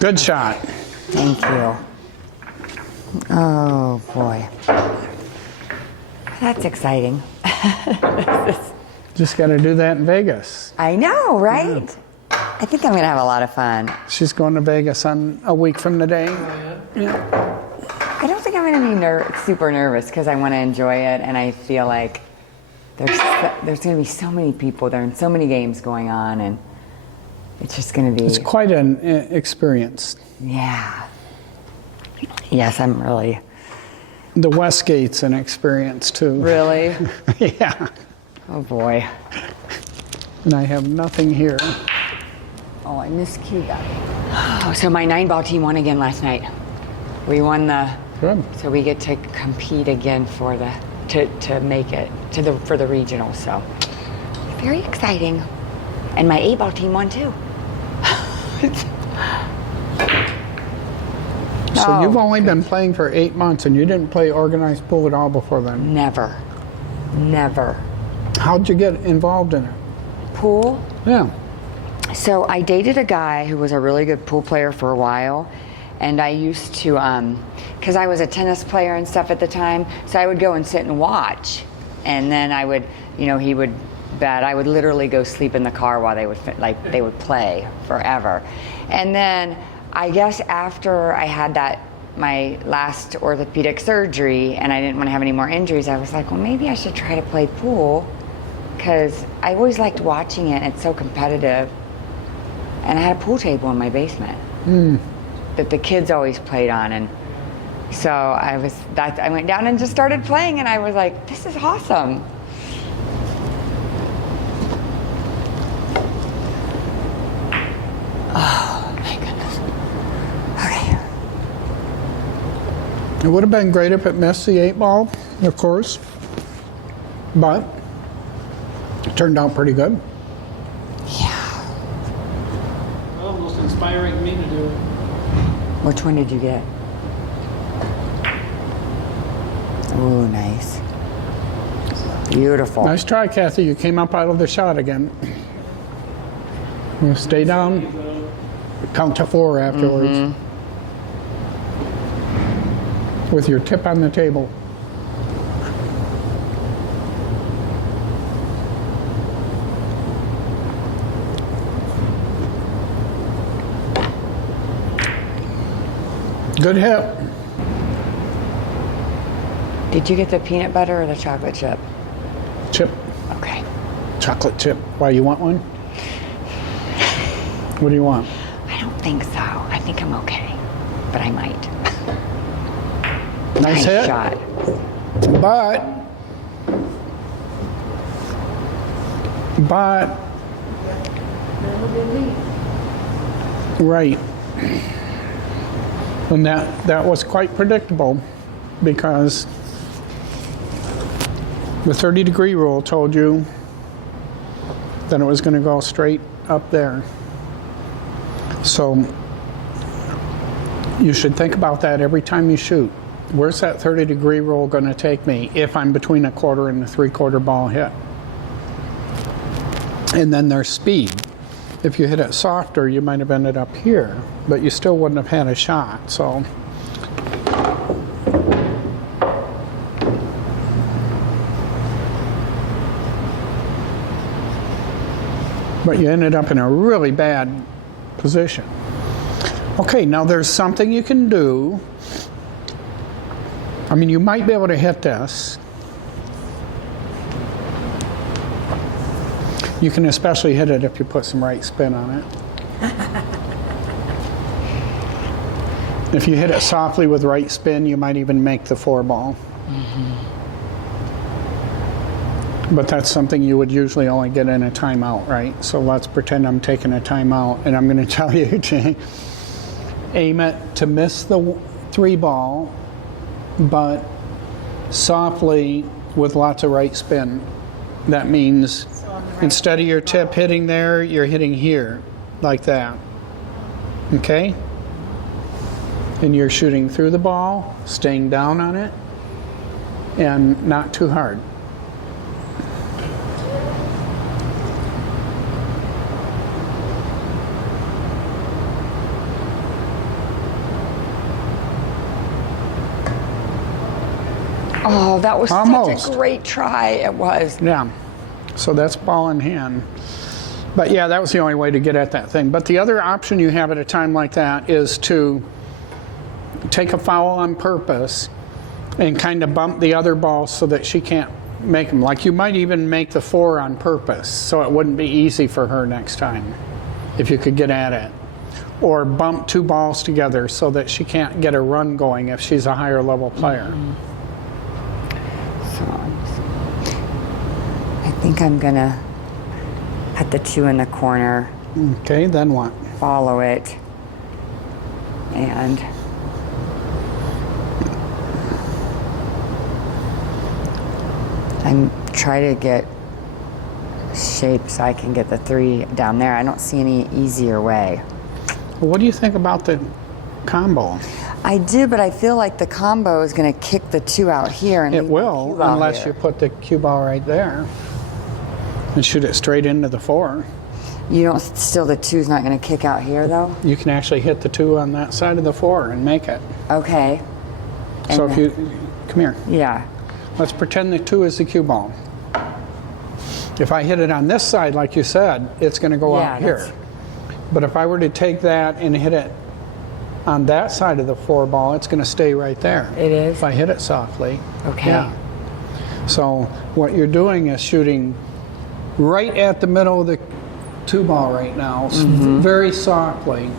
Good shot. Thank you. Oh boy. That's exciting. Just got to do that in Vegas. I know, right? Yeah. I think I'm going to have a lot of fun. She's going to Vegas on a week from today. Yeah. I don't think I'm going to be super nervous because I want to enjoy it, and I feel like there's going to be so many people there and so many games going on, and it's just going to be... It's quite an experience. Yeah. Yes, I'm really... The Westgate's an experience too. Really? Yeah. Oh boy. And I have nothing here. Oh, I miscued that. Oh, so my 9-ball team won again last night. We won the... Good. So we get to compete again for the... to make it for the regional. So very exciting. And my 8-ball team won too. So you've only been playing for 8 months and you didn't play organized pool at all before then? Never. Never. How'd you get involved in it? Pool? Yeah. So I dated a guy who was a really good pool player for a while, and I used to, because I was a tennis player and stuff at the time, so I would go and sit and watch, and then I would, he would bet. I would literally go sleep in the car while they would play forever. And then I guess after I had my last orthopedic surgery and I didn't want to have any more injuries, I was like, well, maybe I should try to play pool, because I always liked watching it, and it's so competitive. And I had a pool table in my basement that the kids always played on, and so I went down and just started playing, and I was like, this is awesome. Oh my goodness. Okay. It would have been great if it missed the 8-ball, of course, but it turned out pretty good. Yeah. Almost inspiring me to do it. Which one did you get? Ooh, nice. Beautiful. Nice try, Kathy. You came up out of the shot again. You stay down. Count to 4 afterwards. With your tip on the table. Good hit. Did you get the peanut butter or the chocolate chip? Chip. Okay. Chocolate chip. Why, you want one? What do you want? I don't think so. I think I'm okay, but I might. Nice hit. Shot. But right. And that was quite predictable, because the 30-degree rule told you that it was going to go straight up there. So you should think about that every time you shoot. Where's that 30-degree rule going to take me if I'm between a quarter and a 3/4 ball hit? And then there's speed. If you hit it softer, you might have ended up here, but you still wouldn't have had a shot. So but you ended up in a really bad position. Okay, now there's something you can do. I mean, you might be able to hit this. You can especially hit it if you put some right spin on it. If you hit it softly with right spin, you might even make the 4-ball. But that's something you would usually only get in a timeout, right? So let's pretend I'm taking a timeout, and I'm going to tell you to aim it to miss the 3-ball, but softly with lots of right spin. That means instead of your tip hitting there, you're hitting here, like that. Okay? And you're shooting through the ball, staying down on it, and not too hard. Oh, that was Almost. such a great try. It was. Yeah. So that's ball in hand. But yeah, that was the only way to get at that thing. But the other option you have at a time like that is to take a foul on purpose and kind of bump the other ball so that she can't make them. Like you might even make the 4 on purpose so it wouldn't be easy for her next time if you could get at it. Or bump 2 balls together so that she can't get a run going if she's a higher level player. So I think I'm gonna put the 2 in the corner, Okay, then what? follow it, and I'm try to get shape so I can get the 3 down there. I don't see any easier way. What do you think about the combo? I do, but I feel like the combo is going to kick the 2 out here. And It leave the will, cue out unless here. you put the cue ball right there and shoot it straight into the 4. You don't, still the 2's not going to kick out here though? You can actually hit the 2 on that side of the 4 and make it. Okay. So And if you, come here, Yeah. let's pretend the 2 is the cue ball. If I hit it on this side, like you said, it's going to go Yeah, out here. that's- But if I were to take that and hit it on that side of the 4 ball, it's going to stay right there. It is? If I hit it softly. Okay. Yeah. So what you're doing is shooting right at the middle of the 2 ball right now, very softly,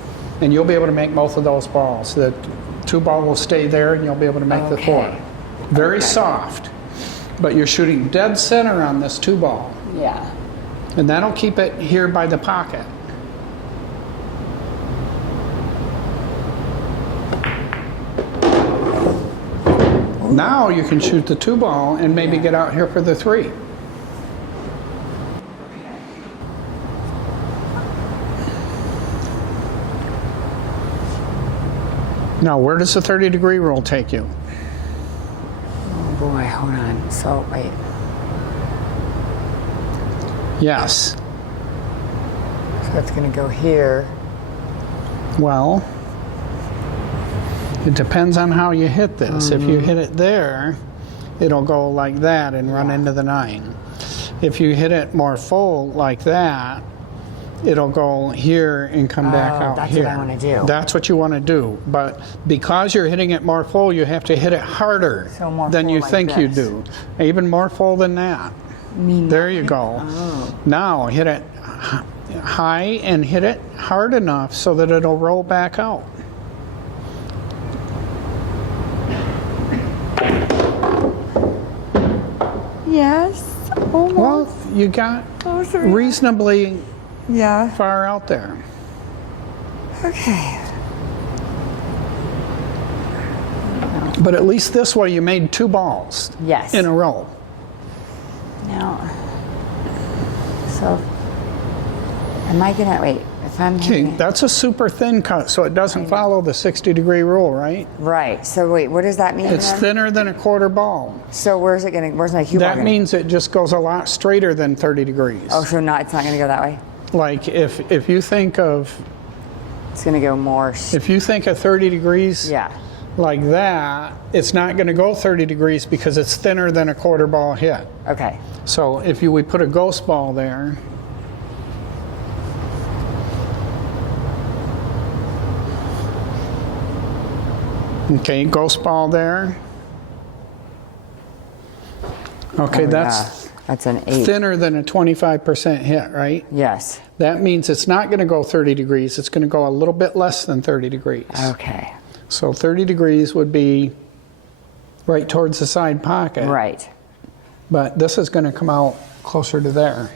and you'll be able to make both of those balls. The 2 ball will stay there and you'll be able to make the 4. Okay. Very soft, but you're shooting dead center on this 2 ball, Yeah. and that'll keep it here by the pocket. Now you can shoot the 2 ball and maybe get out here for the 3. Now, where does the 30-degree rule take you? Oh boy, hold on. So, wait. Yes. So it's going to go here. Well, it depends on how you hit this. If you hit it there, it'll go like that and run into the 9. If you hit it more full like that, it'll go here and come back out that's here. what I wanna do. That's what you want to do. But because you're hitting it more full, you have to hit it harder So more than full you like think you this. do. Even more full than that. There you go. Now hit it high and hit it hard enough so that it'll roll back out. Yes. Almost. Well, you got reasonably Yeah. far out there. Okay. But at least this way you made 2 balls Yes. in a row. Now, so am I gonna wait? If I'm Okay, hitting it- that's a super thin cut, so it doesn't follow the 60-degree rule, right? right. So wait, what does that mean? It's then? thinner than a quarter ball. So where's it gonna? Where's my cue ball That gonna- means it just goes a lot straighter than 30 degrees. Oh, so not? It's not gonna go that way. Like if you think of It's gonna go more. if you think of 30 degrees Yeah. like that, it's not going to go 30 degrees because it's thinner than a quarter ball hit. Okay. So if we put a ghost ball there, okay, ghost ball there. Okay, Oh, that's yeah. That's an 8. thinner than a 25% hit, right? Yes. That means it's not going to go 30 degrees. It's going to go a little bit less than 30 degrees. Okay. So 30 degrees would be right towards the side pocket. Right. But this is going to come out closer to there.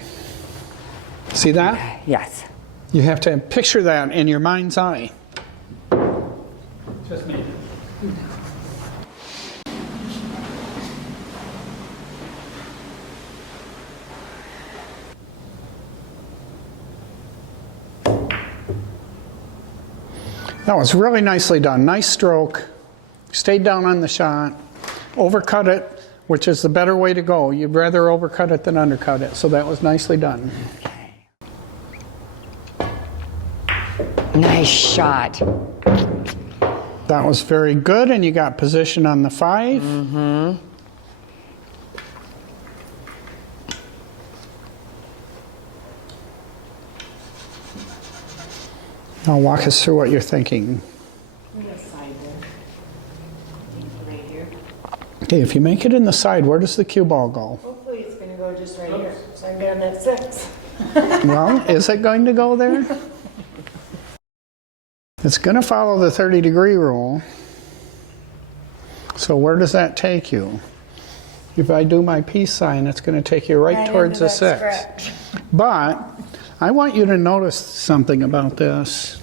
See that? Yes. You have to picture that in your mind's eye. Just me. That was really nicely done. Nice stroke. Stayed down on the shot. Overcut it, which is the better way to go. You'd rather overcut it than undercut it. So that was nicely done. Nice shot. That was very good, and you got position on the 5. Now walk us through what you're thinking. Right here. Okay, if you make it in the side, where does the cue ball go? Hopefully it's going to go just right here, so I can get on that 6. Well, is it going to go there? It's going to follow the 30-degree rule. So where does that take you? If I do my peace sign, it's going to take you right towards the 6. But I want you to notice something about this.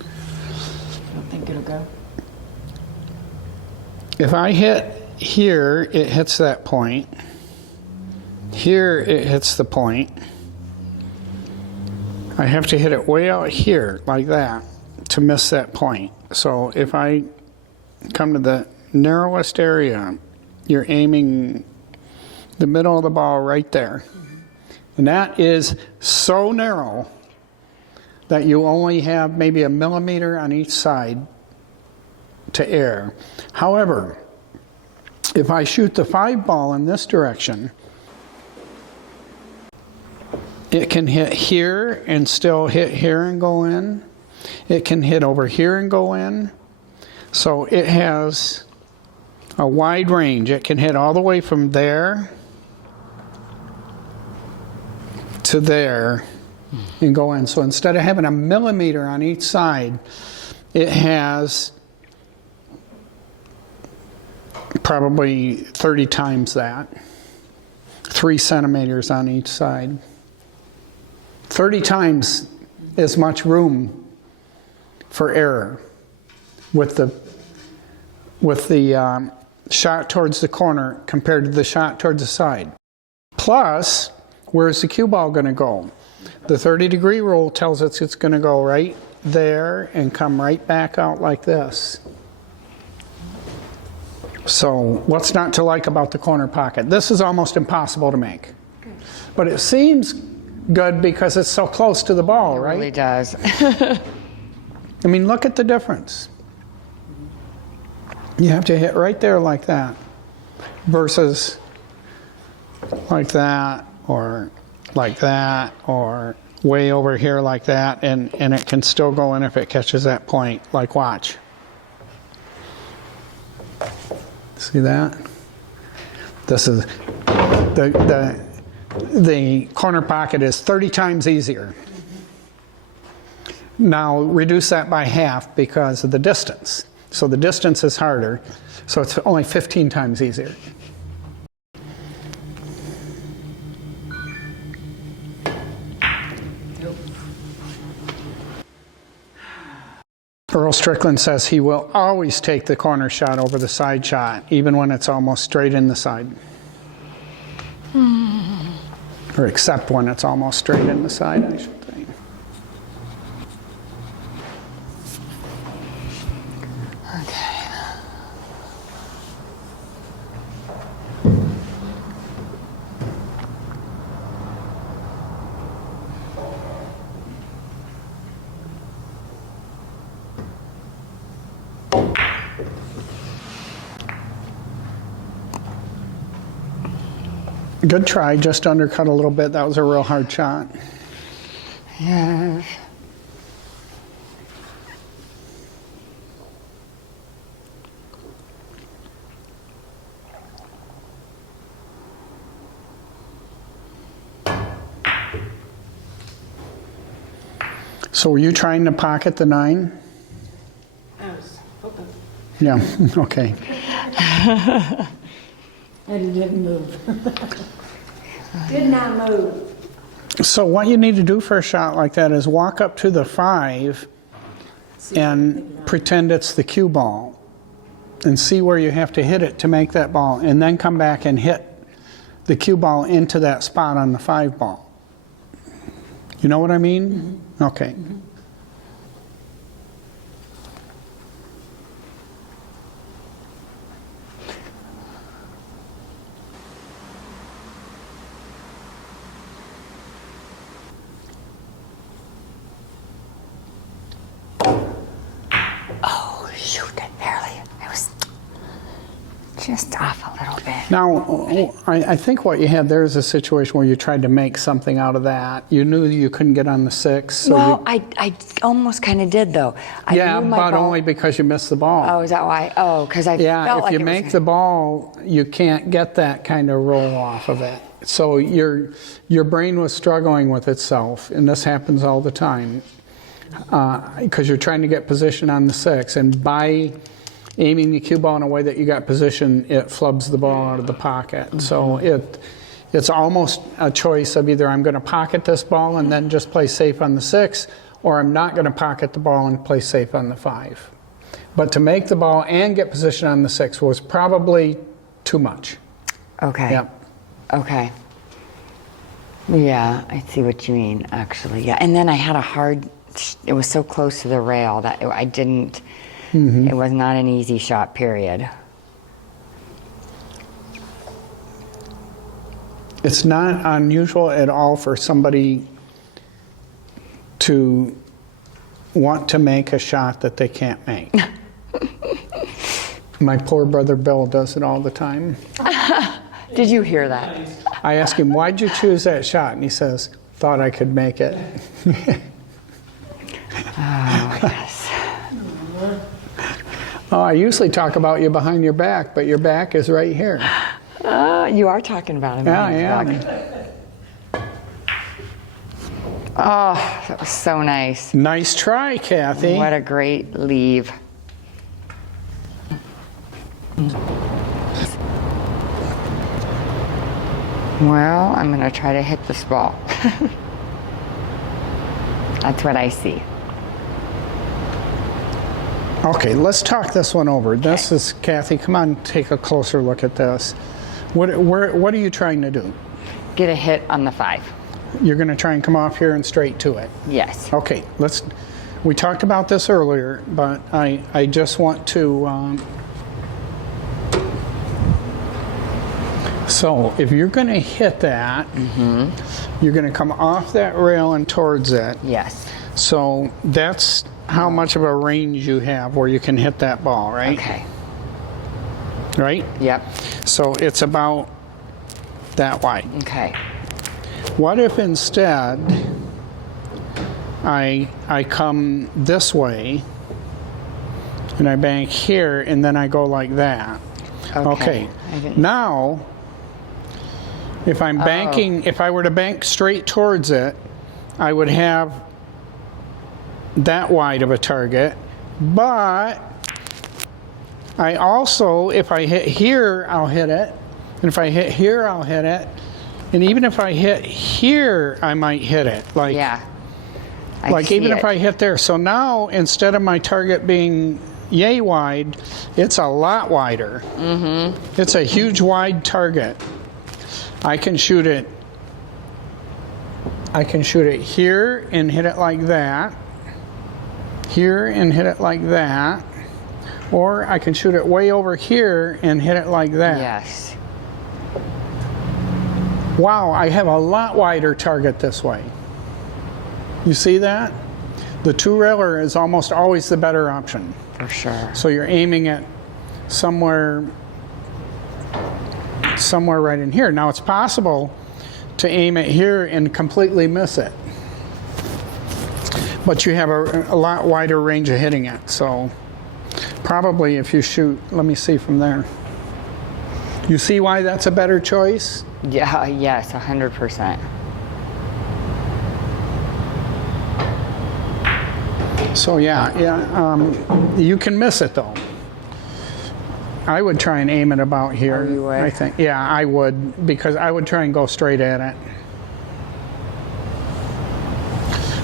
I don't think it'll go. If I hit here, it hits that point. Here, it hits the point. I have to hit it way out here, like that, to miss that point. So if I come to the narrowest area, you're aiming the middle of the ball right there. And that is so narrow that you only have maybe a millimeter on each side to air. However, if I shoot the 5 ball in this direction, it can hit here and still hit here and go in. It can hit over here and go in. So it has a wide range. It can hit all the way from there to there and go in. So instead of having a millimeter on each side, it has probably 30 times that. 3 centimeters on each side. 30 times as much room for error with the shot towards the corner compared to the shot towards the side. Plus, where's the cue ball going to go? The 30-degree rule tells us it's going to go right there and come right back out like this. So what's not to like about the corner pocket? This is almost impossible to make. But it seems good because it's so close to the ball, right? It really does. I mean, look at the difference. You have to hit right there like that versus like that or way over here like that, and it can still go in if it catches that point. Like, watch. See that? This is the corner pocket is 30 times easier. Now reduce that by half because of the distance. So the distance is harder, so it's only 15 times easier. Earl Strickland says he will always take the corner shot over the side shot, even when it's almost straight in the side. Or except when it's almost straight in the side, I should think. Okay. Good try, just undercut a little bit. That was a real hard shot. Yeah. So were you trying to pocket the 9? I was hoping. Yeah, okay. And it didn't move. Did not move. So what you need to do for a shot like that is walk up to the 5 and pretend it's the cue ball and see where you have to hit it to make that ball, and then come back and hit the cue ball into that spot on the 5 ball. You know what I mean? Mm-hmm. Okay. Mm-hmm. just off a little bit. Now, I think what you had there is a situation where you tried to make something out of that. You knew you couldn't get on the 6. So Well, I almost kind of did though. I yeah, knew my but ball- only because you missed the ball. Oh, is that why? Oh, because I Yeah, felt if like you it was make the ball, you can't get that kind of roll off of it. So your brain was struggling with itself, and this happens all the time because you're trying to get position on the 6, and by aiming the cue ball in a way that you got position, it flubs the ball out of the pocket. Mm-hmm. So it's almost a choice of either I'm going to pocket this ball and then just play safe on the 6, or I'm not going to pocket the ball and play safe on the 5. But to make the ball and get position on the 6 was probably too much. Okay. Yep. Okay. Yeah, I see what you mean, actually. Yeah, and then I had a hard, it was so close to the rail that I didn't, it was not an easy shot, period. It's not unusual at all for somebody to want to make a shot that they can't make. My poor brother Bill does it all the time. Did you hear that? I ask him, why'd you choose that shot? And he says, thought I could make it. Oh, yes. Oh, I usually talk about you behind your back, but your back is right here. You are talking about him. Yeah, I am. Oh, that was so nice. Nice try, Kathy. What a great leave. Well, I'm going to try to hit this ball. That's what I see. Okay, let's talk this one over. This is, Kathy, come on, take a closer look at this. What are you trying to do? Get a hit on the 5. You're going to try and come off here and straight to it. Yes. Okay, we talked about this earlier, but I just want to, so if you're going to hit that, you're going to come off that rail and towards it. Yes. So that's how much of a range you have where you can hit that ball, right? Okay. Right? Yep. So it's about that wide. Okay. What if instead I come this way and I bank here and then I go like that? Okay. Now, if I'm banking, if I were to bank straight towards it, I would have that wide of a target, but I also, if I hit here, I'll hit it, and if I hit here, I'll hit it, and even if I hit here, I might hit it. Like, yeah. Like even if I hit there. So now, instead of my target being yay wide, it's a lot wider. Mm-hmm. It's a huge wide target. I can shoot it here and hit it like that. Here and hit it like that, or I can shoot it way over here and hit it like that. Yes. Wow, I have a lot wider target this way. You see that? The 2-railer is almost always the better option. For sure. So you're aiming it somewhere right in here. Now it's possible to aim it here and completely miss it. But you have a lot wider range of hitting it. So probably if you shoot, let me see from there. You see why that's a better choice? Yeah, yes, 100%. So you can miss it though. I would try and aim it about here. Oh, you would? I think. Yeah, I would, because I would try and go straight at it.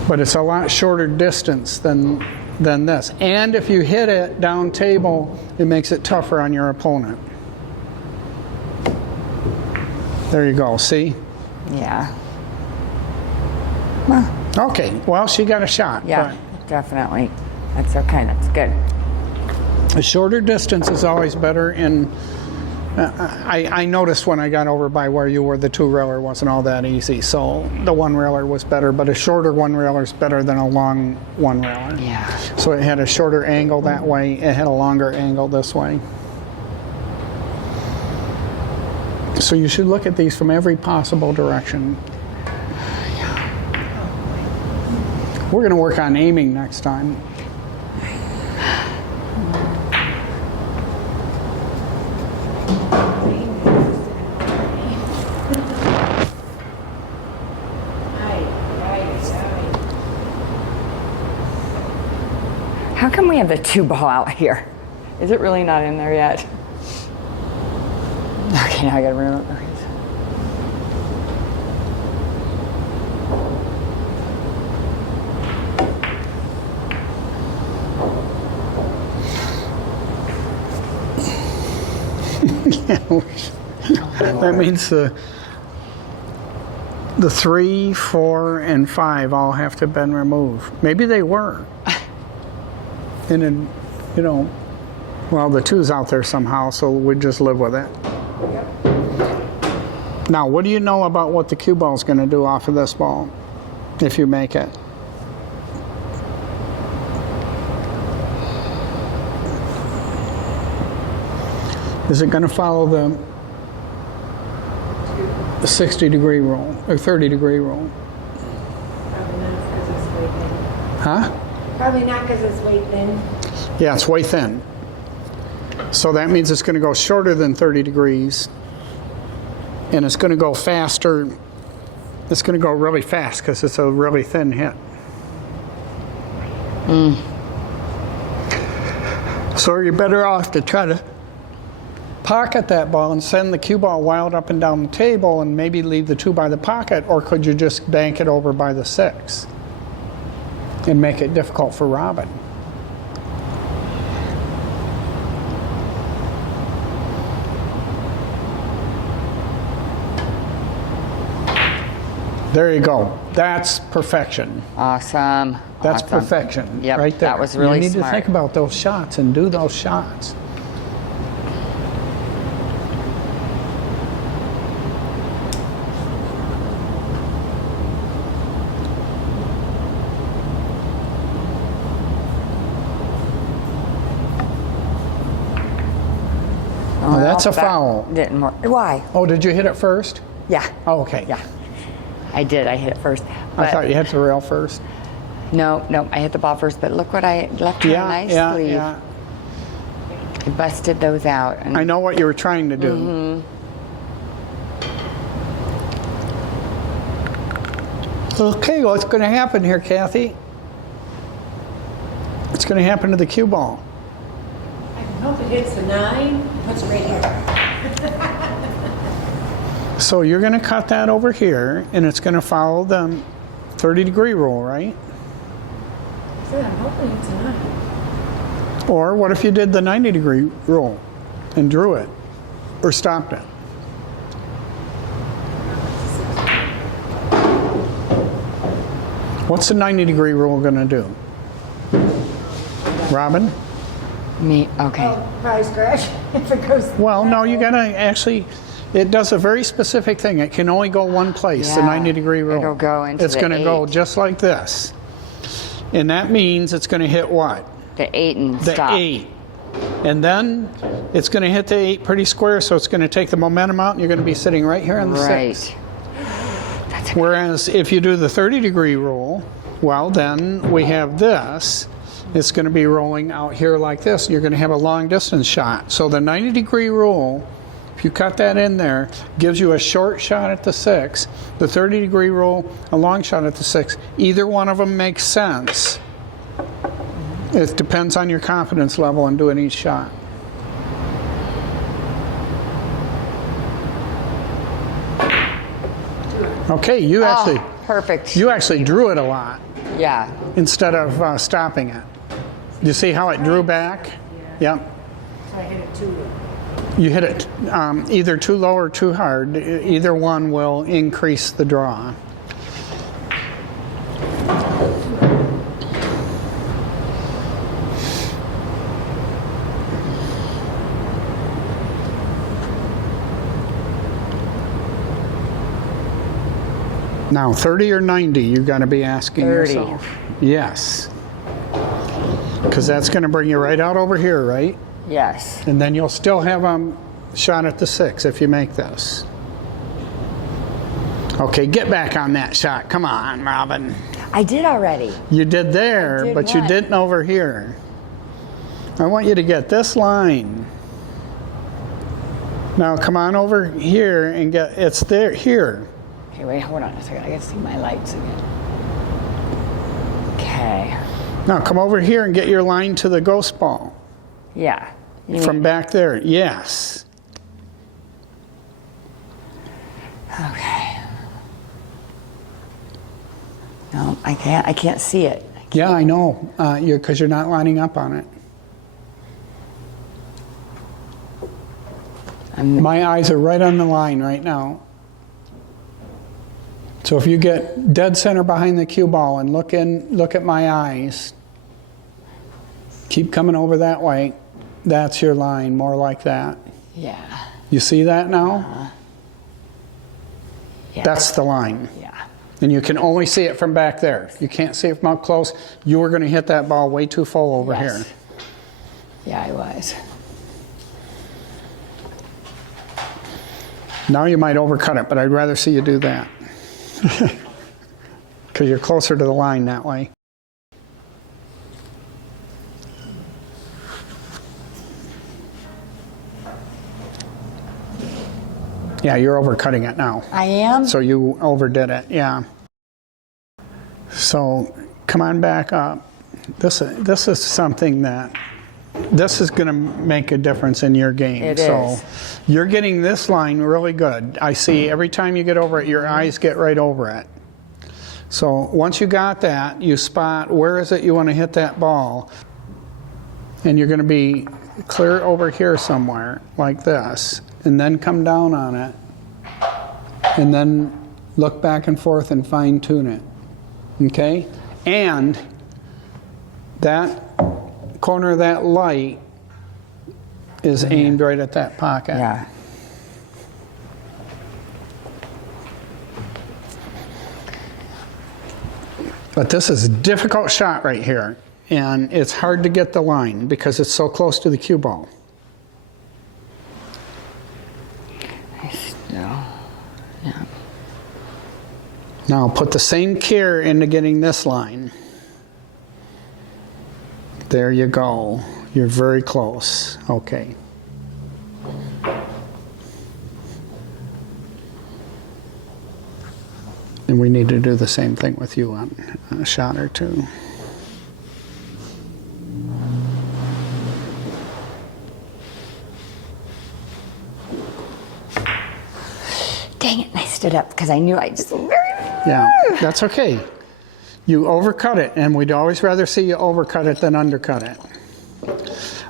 But it's a lot shorter distance than this. And if you hit it down table, it makes it tougher on your opponent. There you go, see? Yeah. Okay, well, she got a shot. Yeah, definitely. That's okay, that's good. A shorter distance is always better, and I noticed when I got over by where you were, the 2-railer wasn't all that easy, so the 1-railer was better, but a shorter 1-railer is better than a long 1-railer. Yeah. So it had a shorter angle that way, it had a longer angle this way. So you should look at these from every possible direction. We're going to work on aiming next time. How come we have the 2 ball out here? Is it really not in there yet? Okay, now I gotta remember. That means the 3, 4, and 5 all have to have been removed. Maybe they were. And then, you know, well, the 2's out there somehow, so we just live with it. Now, what do you know about what the cue ball is going to do off of this ball if you make it? Is it going to follow the 60-degree rule or 30-degree rule? Huh? Probably not because it's way thin. Yeah, it's way thin. So that means it's going to go shorter than 30 degrees. And it's going to go faster. It's going to go really fast because it's a really thin hit. So you're better off to try to pocket that ball and send the cue ball wild up and down the table and maybe leave the 2 by the pocket, or could you just bank it over by the 6 and make it difficult for Robin? There you go. That's perfection. Awesome. That's Awesome. perfection. Yep, right there. that was really You need smart. to think about those shots and do those shots. Oh, that's a that foul. Didn't work. Why? Oh, did you hit it first? Yeah. Oh, okay. Yeah. I did. I hit it first. I But thought you hit the rail first. no, I hit the ball first. But look what I left her Yeah, nicely. yeah. I busted those out. And I know what you were trying to do. Okay, what's going to happen here, Kathy? It's going to happen to the cue ball. I hope it hits the 9. What's right here? So you're going to cut that over here, and it's going to follow the 30-degree rule, right? I said, I'm hoping it's a 9. Or what if you did the 90-degree rule and drew it or stopped it? What's the 90-degree rule going to do? Robin? me. Okay. Oh, probably scratch if it goes. Well, no, you got to actually, it does a very specific thing. It can only go one place, the Yeah, 90-degree rule. it'll go into It's the going to go 8. just like this. And that means it's going to hit what? The 8 and The stop. 8. And then it's going to hit the 8 pretty square, so it's going to take the momentum out, and you're going to be sitting right here on the 6. Right. That's a Whereas if you do the 30-degree rule, well, then we have this. It's going to be rolling out here like this, and you're going to have a long distance shot. So the 90-degree rule, if you cut that in there, gives you a short shot at the 6. The 30-degree rule, a long shot at the 6. Either one of them makes sense. It depends on your confidence level in doing each shot. Okay, you actually perfect. you actually drew it a lot Yeah. instead of stopping it. You see how it drew back? Yeah. So I hit it too low. You hit it either too low or too hard. Either one will increase the draw. Now, 30 or 90, you've got to be asking 30. yourself. Yes. Because that's going to bring you right out over here, right? Yes. And then you'll still have shot at the 6 if you make this. Okay, get back on that shot. Come on, Robin. I did already. You did there, I did but you one. didn't over here. I want you to get this line. Now come on over here and get, it's there, here. Okay, wait, hold on a second. I gotta see my lights again. Okay. Now come over here and get your line to the ghost ball. Yeah. You From mean- back there, yes. Okay. No, I can't see it. Yeah, I know, because you're not lining up on it. My eyes are right on the line right now. So if you get dead center behind the cue ball and look at my eyes, keep coming over that way. That's your line, more like that. Yeah. You see that now? Yeah. That's the line. Yeah. And you can only see it from back there. You can't see it from up close. You were going to hit that ball way too full over Yes. here. Yeah, I was. Now you might overcut it, but I'd rather see you do that. Because you're closer to the line that way. Yeah, you're overcutting it now. I am? So you overdid it, yeah. So come on back up. This is something that, this is going to make a difference in your game. It so is. you're getting this line really good. I see every time you get over it, your eyes get right over it. So once you got that, you spot where is it you want to hit that ball. And you're going to be clear over here somewhere, like this. And then come down on it. And then look back and forth and fine tune it. Okay? And that corner of that light is aimed right at that pocket. Yeah. But this is a difficult shot right here. And it's hard to get the line because it's so close to the cue ball. No. Yeah. Now put the same care into getting this line. There you go. You're very close. Okay. And we need to do the same thing with you on a shot or two. Dang it, I stood up because I knew I just... Yeah, that's okay. You overcut it, and we'd always rather see you overcut it than undercut it.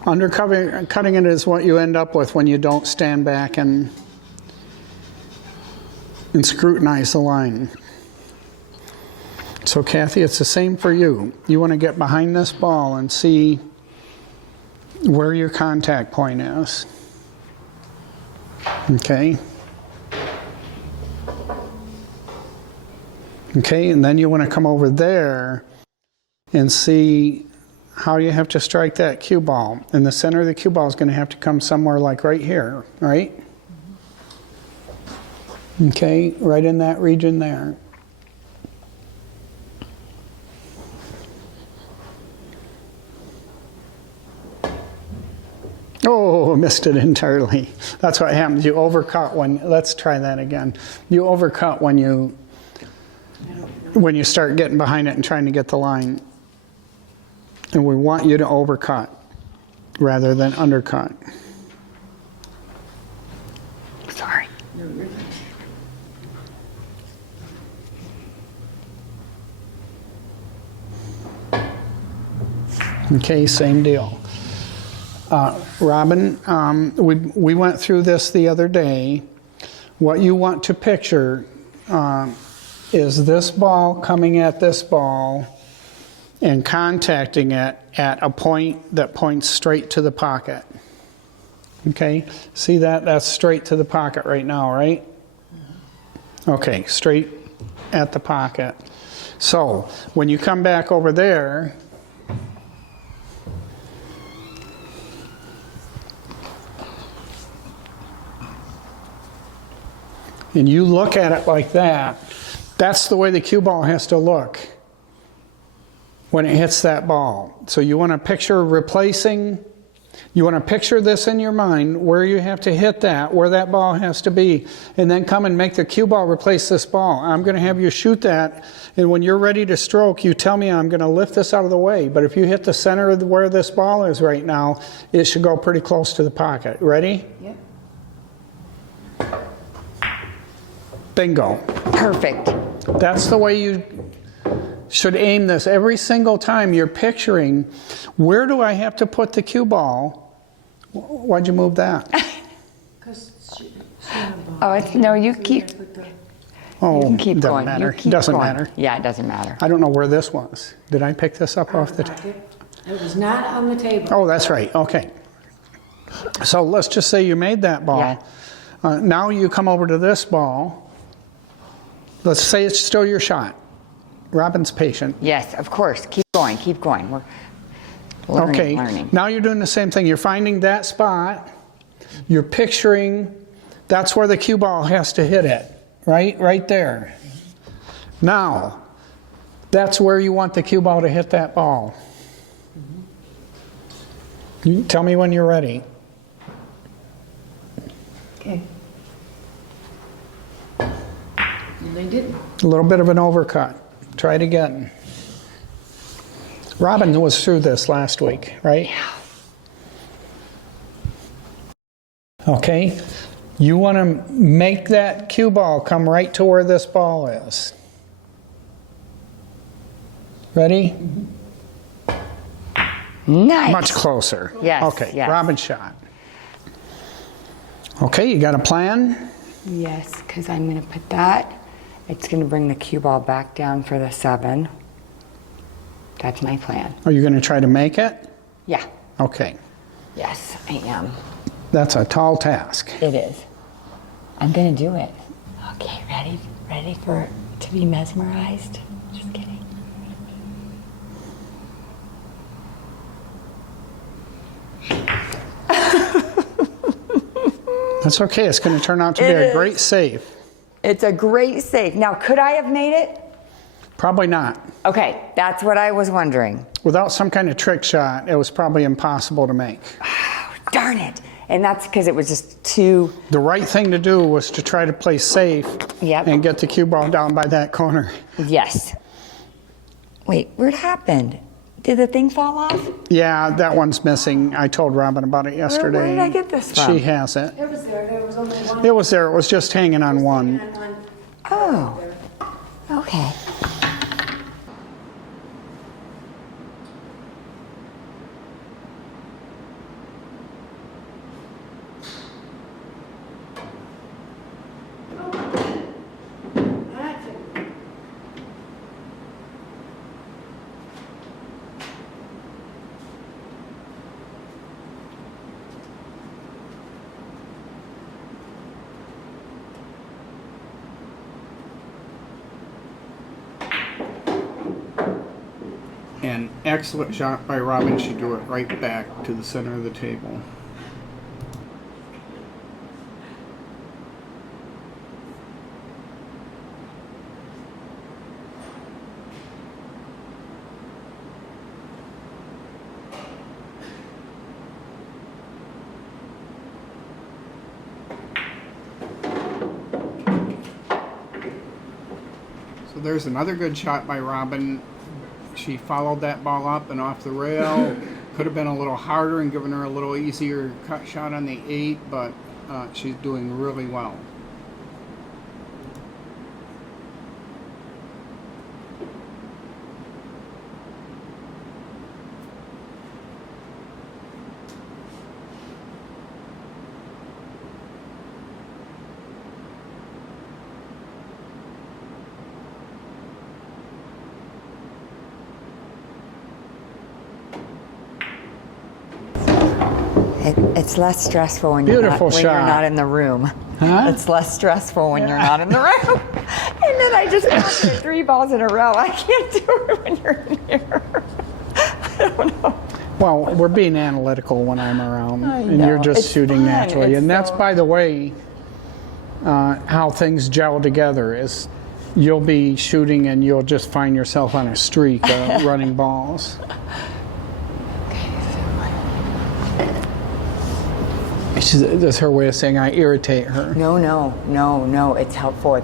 Undercutting it is what you end up with when you don't stand back and scrutinize the line. So Kathy, it's the same for you. You want to get behind this ball and see where your contact point is. Okay? Okay, and then you want to come over there and see how you have to strike that cue ball. And the center of the cue ball is going to have to come somewhere like right here, right? Okay, right in that region there. Oh, missed it entirely. That's what happens. You overcut when, let's try that again. You overcut when you start getting behind it and trying to get the line. And we want you to overcut rather than undercut. Sorry. Okay, same deal. Robin, we went through this the other day. What you want to picture is this ball coming at this ball and contacting it at a point that points straight to the pocket. Okay, see that? That's straight to the pocket right now, right? Okay, straight at the pocket. So when you come back over there, and you look at it like that, that's the way the cue ball has to look when it hits that ball. So you want to picture replacing, you want to picture this in your mind, where you have to hit that, where that ball has to be, and then come and make the cue ball replace this ball. I'm going to have you shoot that, and when you're ready to stroke, you tell me I'm going to lift this out of the way. But if you hit the center of where this ball is right now, it should go pretty close to the pocket. Ready? Yep. Bingo. Perfect. That's the way you should aim this. Every single time you're picturing, where do I have to put the cue ball? Why'd you move that? Oh, no, you keep. Oh, You can keep doesn't going. matter. You keep Doesn't going. matter. Yeah, it doesn't matter. I don't know where this was. Did I pick this up off the table? It was not on the table. Oh, that's right. Okay. So let's just say you made that ball. Yeah. Now you come over to this ball. Let's say it's still your shot. Robin's patient. Yes, of course. Keep going. Keep going. We're Okay. learning. Now you're doing the same thing. You're finding that spot. You're picturing that's where the cue ball has to hit it. Right there. Now, that's where you want the cue ball to hit that ball. You tell me when you're ready. Okay. And I didn't. A little bit of an overcut. Try it again. Robin was through this last week, right? Yeah. Okay. You want to make that cue ball come right to where this ball is. Ready? Nice. Much closer. Yes, Okay, yes. Robin's shot. Okay, you got a plan? Yes, because I'm going to put that. It's going to bring the cue ball back down for the 7. That's my plan. Are you going to try to make it? Yeah. Okay. Yes, I am. That's a tall task. It is. I'm going to do it. Okay, ready? Ready for to be mesmerized? Just kidding. That's okay. It's going to turn out to be a great save. It's a great save. Now, could I have made it? Probably not. Okay, that's what I was wondering. Without some kind of trick shot, it was probably impossible to make. Darn it. And that's because it was just too... The right thing to do was to try to play safe Yep. and get the cue ball down by that corner. Yes. Wait, what happened? Did the thing fall off? Yeah, that one's missing. I told Robin about it yesterday. Where did I get this from? She has it. It was there. There was only one. It was there. It was just hanging on one. And one. Oh, okay. That's it. An excellent shot by Robin. She drew it right back to the center of the table. So there's another good shot by Robin. She followed that ball up and off the rail. Could have been a little harder and given her a little easier cut shot on the 8, but she's doing really well. It's less stressful when Beautiful you're shot. not in the room. Huh? It's less stressful when you're not in the room. And then I just counted 3 balls in a row. I can't do it when you're in here. I don't know. Well, we're being analytical when I'm around, I and you're know. just It's shooting fun. naturally. It's And that's, so- by the way, how things gel together. Is you'll be shooting and you'll just find yourself on a streak running balls. That's her way of saying I irritate her. No. It's helpful.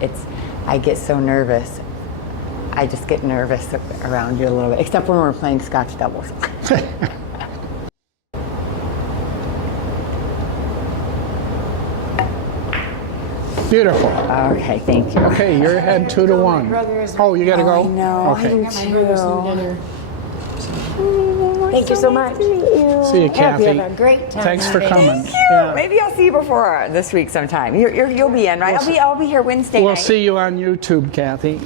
It's. I get so nervous. I just get nervous around you a little bit, except when we're playing Scotch doubles. Beautiful. Okay, thank you. Okay, you're ahead 2-1. Oh, you got to go? I know. Okay. My brother's doing dinner. Thank you so much. See you, I hope you Kathy. have a great time. Thanks for coming. Thank you. Maybe I'll see you before this week sometime. You'll be in, right? I'll be here Wednesday We'll night. see you on YouTube, Kathy.